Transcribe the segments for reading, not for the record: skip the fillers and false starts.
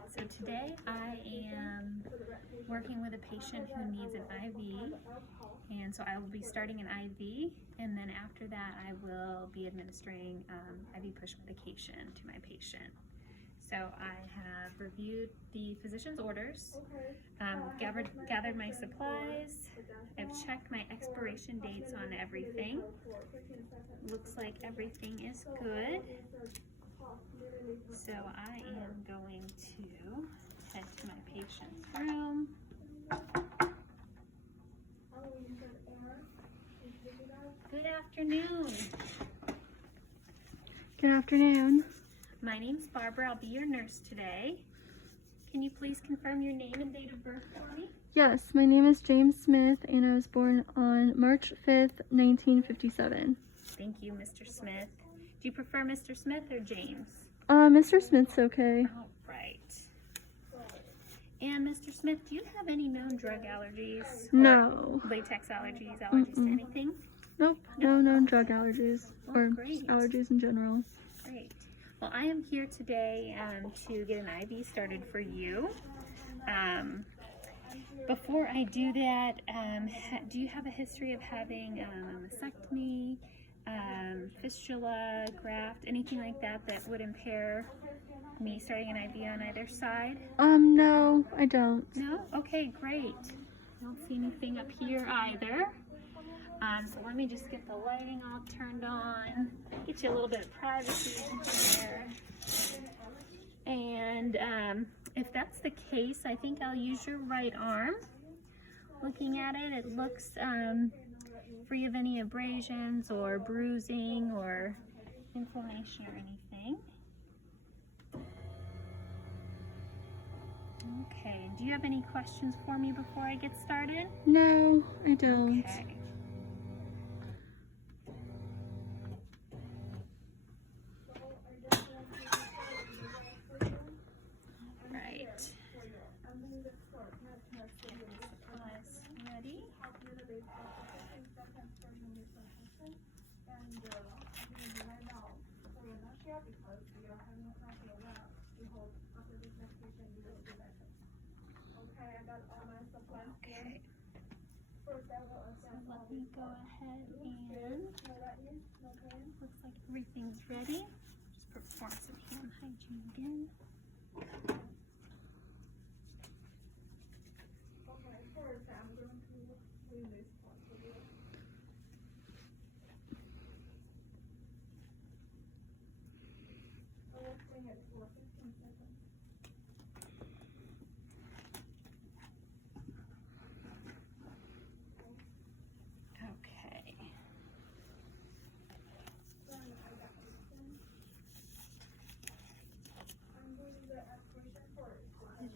Alright, so today I am working with a patient who needs an IV, and so I will be starting an IV, and then after that I will be administering IV push medication to my patient. So I have reviewed the physician's orders, gathered my supplies, I've checked my expiration dates on everything. Looks like everything is good. So I am going to head to my patient's room. Good afternoon. Good afternoon. My name's Barbara. I'll be your nurse today. Can you please confirm your name and date of birth for me? Yes, my name is James Smith and I was born on March 5th, 1957. Thank you, Mr. Smith. Do you prefer Mr. Smith or James? Mr. Smith's okay. All right. And Mr. Smith, do you have any known drug allergies? No. Latex allergies, allergies to anything? Nope, no known drug allergies or great. allergies in general. Great. Well, I am here today to get an IV started for you. Before I do that, do you have a history of having a mastectomy, fistula, graft, anything like that that would impair me starting an IV on either side? No, I don't. No? Okay, great. I don't see anything up here either. So let me just get the lighting all turned on, get you a little bit of privacy in here. And if that's the case, I think I'll use your right arm. Looking at it, it looks free of any abrasions or bruising or inflammation or anything. Okay, do you have any questions for me before I get started? No, I don't. Okay. Ready? Okay. So let me go ahead and looks like everything's ready. Just perform some hand hygiene again. Okay.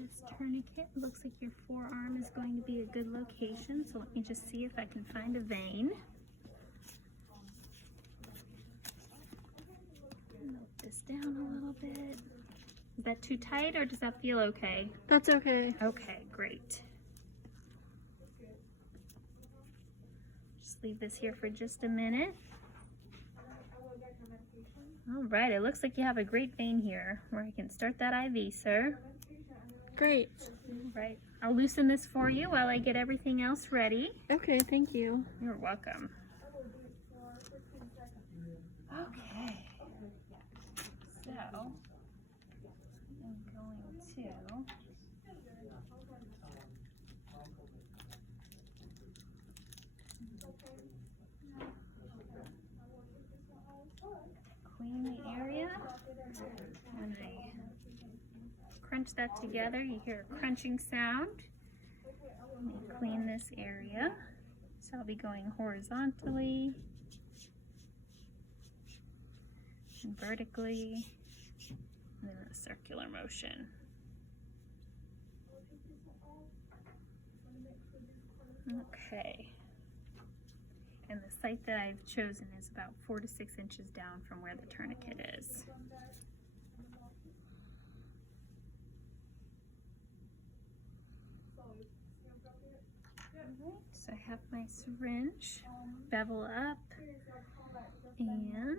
This tourniquet looks like your forearm is going to be a good location, so let me just see if I can find a vein. Note this down a little bit. Is that too tight or does that feel okay? That's okay. Okay, great. Just leave this here for just a minute. All right, it looks like you have a great vein here where I can start that IV, sir. Great. All right, I'll loosen this for you while I get everything else ready. Okay, thank you. You're welcome. Okay, so I'm going to clean the area. When I crunch that together, you hear a crunching sound. Let me clean this area. So I'll be going horizontally and vertically, and then a circular motion. Okay. And the site that I've chosen is about 4 to 6 inches down from where the tourniquet is. Alright, so I have my syringe, bevel up, and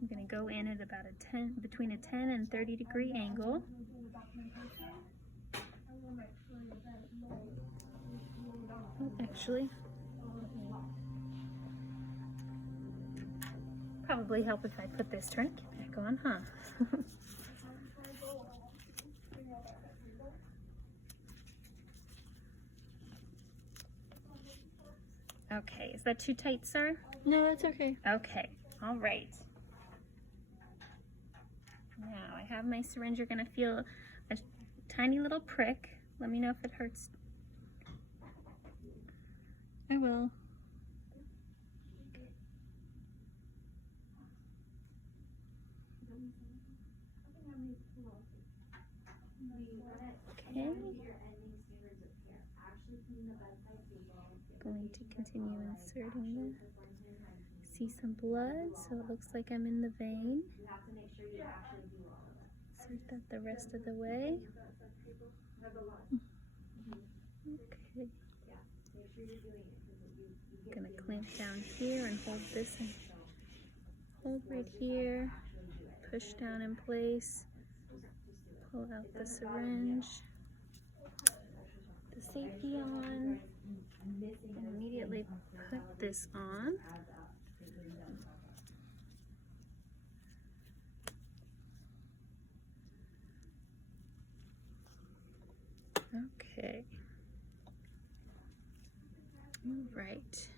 I'm going to go in at about between a 10 and 30 degree angle. Actually, probably help if I put this tourniquet back on, huh? Okay, is that too tight, sir? No, that's okay. Okay, all right. Now I have my syringe. You're gonna feel a tiny little prick. Let me know if it hurts. I will. Okay. Going to continue inserting this. See some blood, so it looks like I'm in the vein. Insert that the rest of the way. Okay. Gonna clamp down here and hold this and hold right here. Push down in place. Pull out the syringe. The safety on. And immediately put this on. Okay. All right.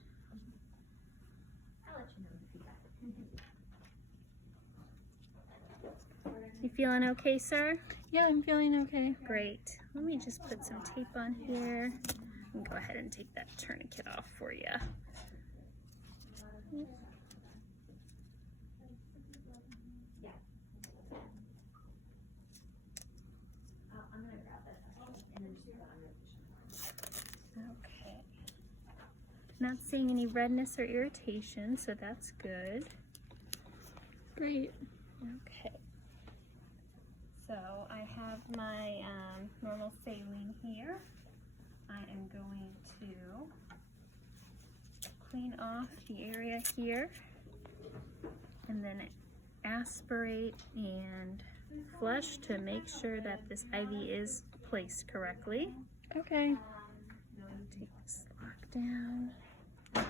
You feeling okay, sir? Yeah, I'm feeling okay. Great. Let me just put some tape on here and go ahead and take that tourniquet off for you. Okay. Not seeing any redness or irritation, so that's good. Great. Okay. So I have my normal saline here. I am going to clean off the area here and then aspirate and flush to make sure that this IV is placed correctly. Okay. Take this lock down. Okay.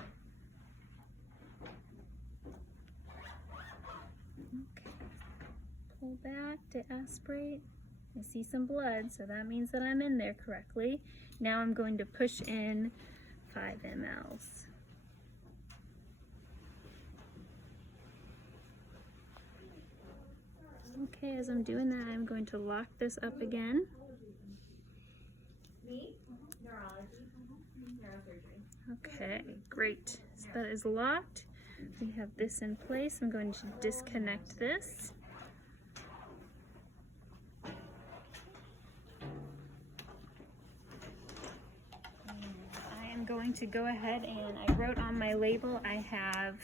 Pull back to aspirate. I see some blood, so that means that I'm in there correctly. Now I'm going to push in 5 mLs. Okay, as I'm doing that, I'm going to lock this up again. Okay, great. So that is locked. We have this in place. I'm going to disconnect this. I am going to go ahead and I wrote on my label, I have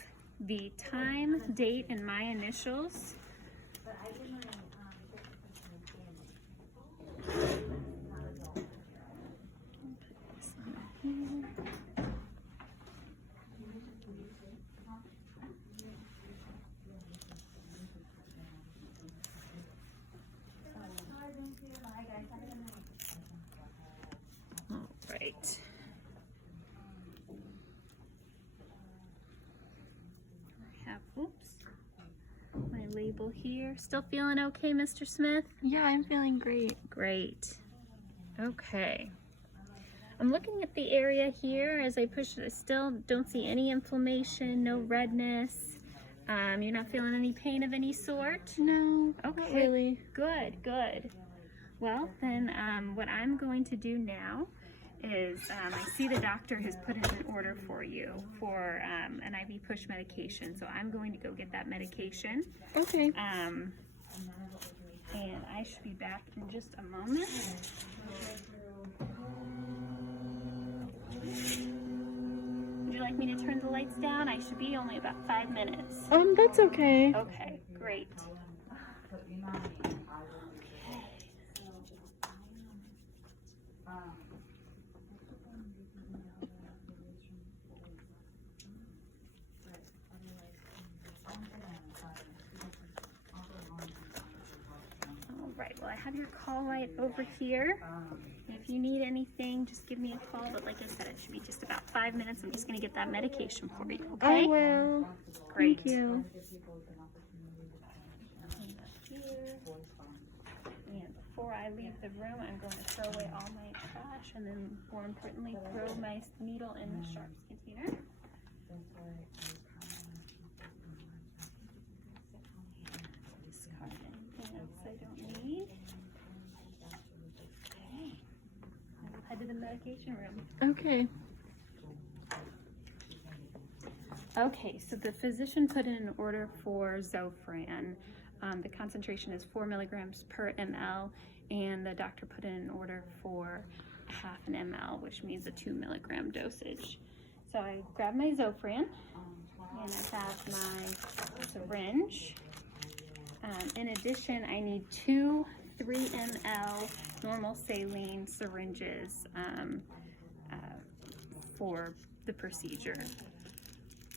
the time, date, and my initials. All right. I have, oops, my label here. Still feeling okay, Mr. Smith? Yeah, I'm feeling great. Great. Okay. I'm looking at the area here as I push it. I still don't see any inflammation, no redness. You're not feeling any pain of any sort? No, Okay. not really. Good, good. Well, then what I'm going to do now is I see the doctor has put in an order for you for an IV push medication. So I'm going to go get that medication. Okay. And I should be back in just a moment. Would you like me to turn the lights down? I should be only about 5 minutes. That's okay. Okay, great. All right, well, I have your call light over here. If you need anything, just give me a call. But like I said, it should be just about 5 minutes. I'm just going to get that medication for you, I okay? will. Great. Thank you. And before I leave the room, I'm going to throw away all my trash and then, more importantly, throw my needle in the sharps container. Discard anything else I don't need. Okay. I will head to the medication room. Okay. Okay, so the physician put in an order for Zofran. The concentration is 4 milligrams per ml, and the doctor put in an order for half an ml, which means a 2 milligram dosage. So I grabbed my Zofran, and I have my syringe. In addition, I need 2 3 ml normal saline syringes for the procedure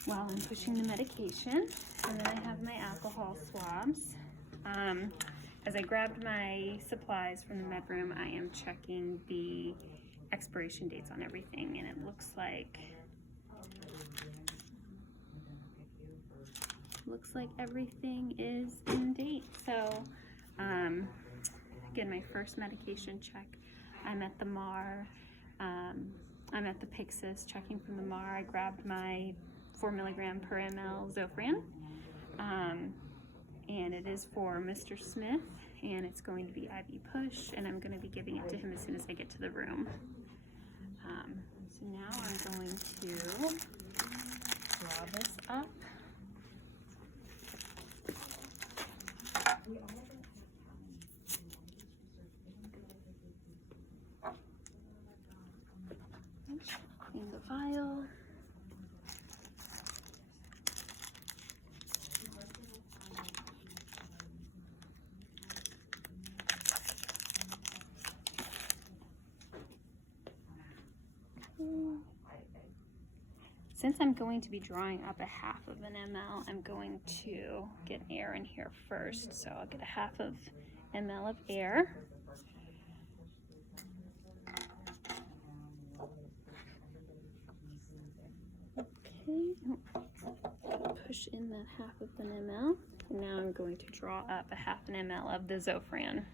while I'm pushing the medication. And then I have my alcohol swabs. As I grabbed my supplies from the med room, I am checking the expiration dates on everything, and it looks like everything is in date. So again, my first medication check, I'm at the MAR, I'm at the Pyxis checking from the MAR. I grabbed my 4 milligram per ml Zofran, and it is for Mr. Smith, and it's going to be IV push, and I'm going to be giving it to him as soon as I get to the room. So now I'm going to draw this up. Clean the vial. Since I'm going to be drawing up a half of an ml, I'm going to get air in here first. So I'll get a half of ml of air. Okay, push in that half of an ml. And now I'm going to draw up a half an ml of the Zofran.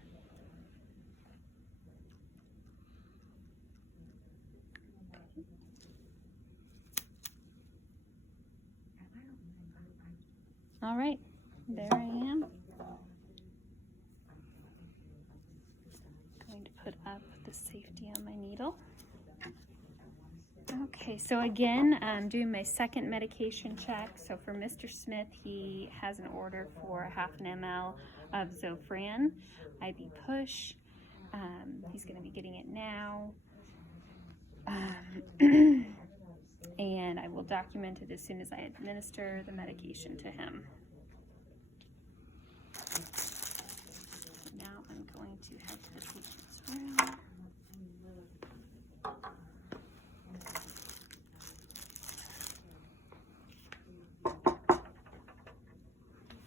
All right, there I am. Going to put up the safety on my needle. Okay, so again, I'm doing my second medication check. So for Mr. Smith, he has an order for half an ml of Zofran, IV push. He's going to be getting it now. And I will document it as soon as I administer the medication to him. Now I'm going to head to the patient's room.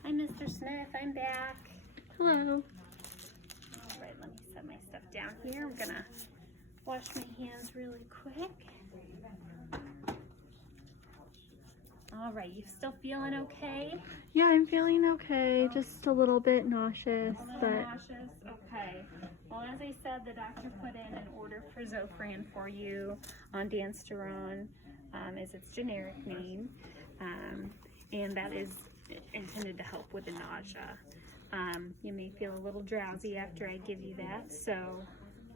Hi, Mr. Smith, I'm back. Hello. All right, let me set my stuff down here. I'm gonna wash my hands really quick. All right, you still feeling okay? Yeah, I'm feeling okay. Just a little bit nauseous, A little but nauseous? Okay. Well, as I said, the doctor put in an order for Zofran for you. Ondansetron is its generic name, and that is intended to help with the nausea. You may feel a little drowsy after I give you that, so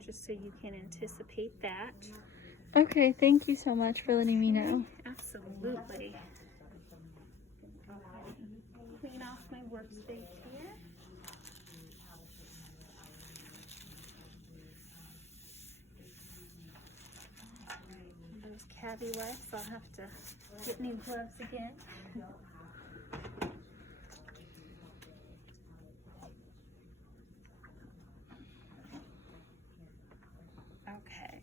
just so you can anticipate that. okay, thank you so much for letting me know. Absolutely. Clean off my workspace here. Those cabbie wipes, I'll have to get new gloves again. Okay.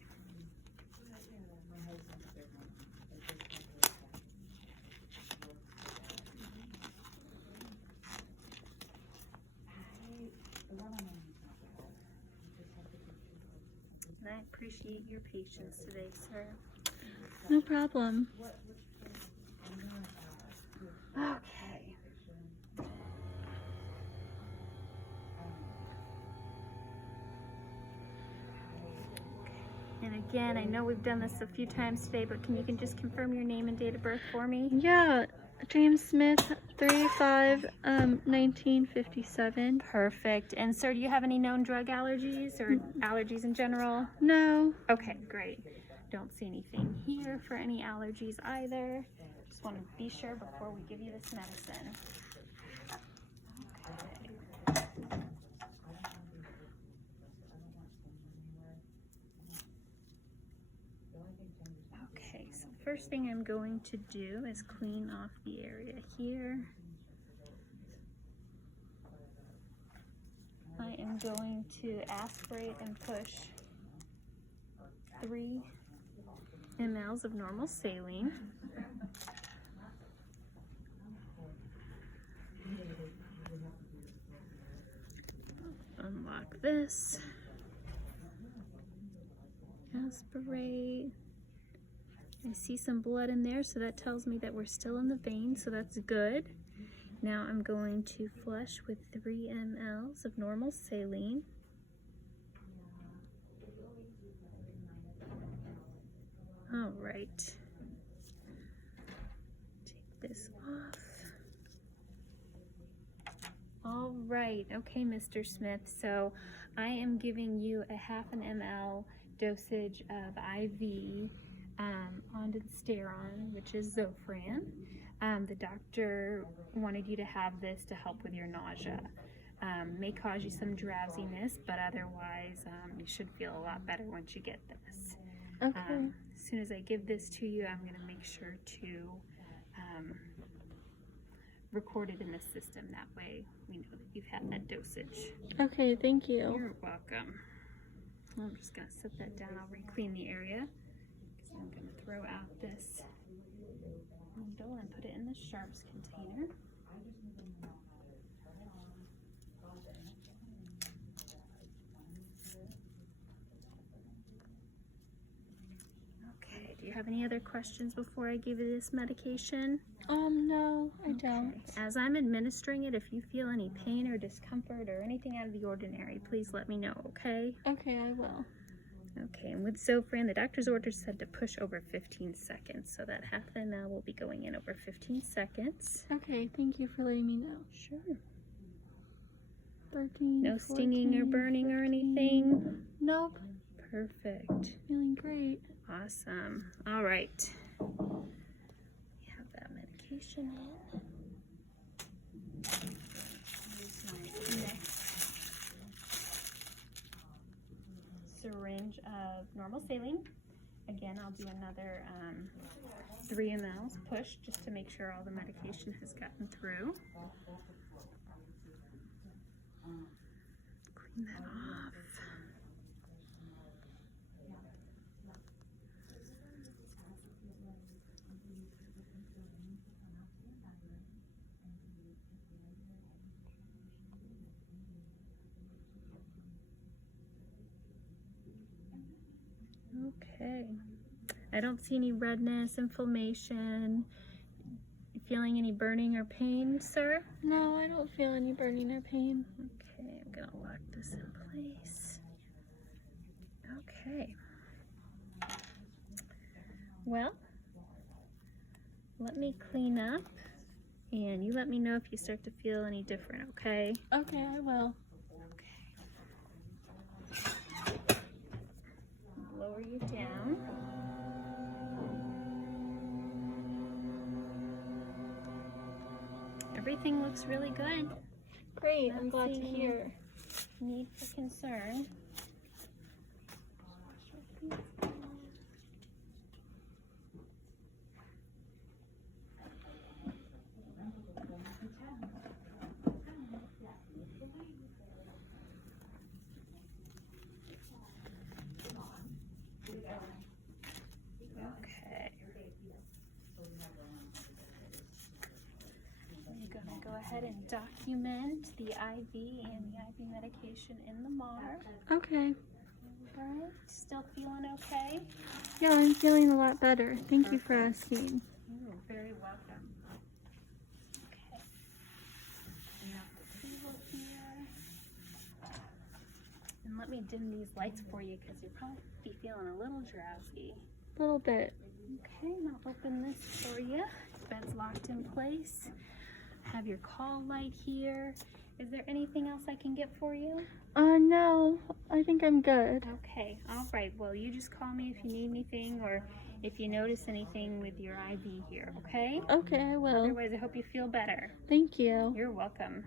I appreciate your patience today, sir. No problem. Okay. And again, I know we've done this a few times today, but can you just confirm your name and date of birth for me? Yeah, James Smith, 3/5/1957. Perfect. And sir, do you have any known drug allergies or allergies in general? No. Okay, great. Don't see anything here for any allergies either. Just want to be sure before we give you this medicine. Okay, so the first thing I'm going to do is clean off the area here. I am going to aspirate and push 3 mLs of normal saline. Unlock this. Aspirate. I see some blood in there, so that tells me that we're still in the vein, so that's good. Now I'm going to flush with 3 mLs of normal saline. All right. Take this off. All right. Okay, Mr. Smith. So I am giving you a 1/2 ml dosage of IV ondansetron, which is Zofran. The doctor wanted you to have this to help with your nausea. May cause you some drowsiness, but otherwise you should feel a lot better once you get this. Okay. As soon as I give this to you, I'm going to make sure to record it in the system. That way we know that you've had that dosage. Okay, thank you. You're welcome. I'm just going to set that down. I'll re-clean the area. So I'm going to throw out this needle and put it in the sharps container. Okay, do you have any other questions before I give you this medication? No, I don't. As I'm administering it, if you feel any pain or discomfort or anything out of the ordinary, please let me know, okay? Okay, I will. Okay, and with Zofran, the doctor's order said to push over 15 seconds, so that 1/2 ml will be going in over 15 seconds. Okay, thank you for letting me know. Sure. 13, No stinging or 14, burning or 15. anything? Nope. Perfect. Feeling great. Awesome. All right. We have that medication in. Here's my next syringe of normal saline. Again, I'll do another 3 mLs push just to make sure all the medication has gotten through. Clean that off. Okay. I don't see any redness, inflammation. You feeling any burning or pain, sir? No, I don't feel any burning or pain. Okay, I'm gonna lock this in place. Okay. Well, let me clean up and you let me know if you start to feel any different, okay? Okay, I will. Lower you down. Everything looks really good. Great, I'm Not glad to seeing hear. Need for concern. Okay. I'm gonna go ahead and document the IV and the IV medication in the MAR. Okay. Alright, still feeling okay? Yeah, I'm feeling a lot better. Thank you for asking. You're very welcome. Okay. Bring up the table here. And let me dim these lights for you because you'll probably be feeling a little drowsy. A little bit. Okay, and I'll open this for you. Bed's locked in place. Have your call light here. Is there anything else I can get for you? No, I think I'm good. Okay, all right. Well, you just call me if you need anything or if you notice anything with your IV here, okay? Okay, I will. Otherwise, I hope you feel better. Thank you. You're welcome.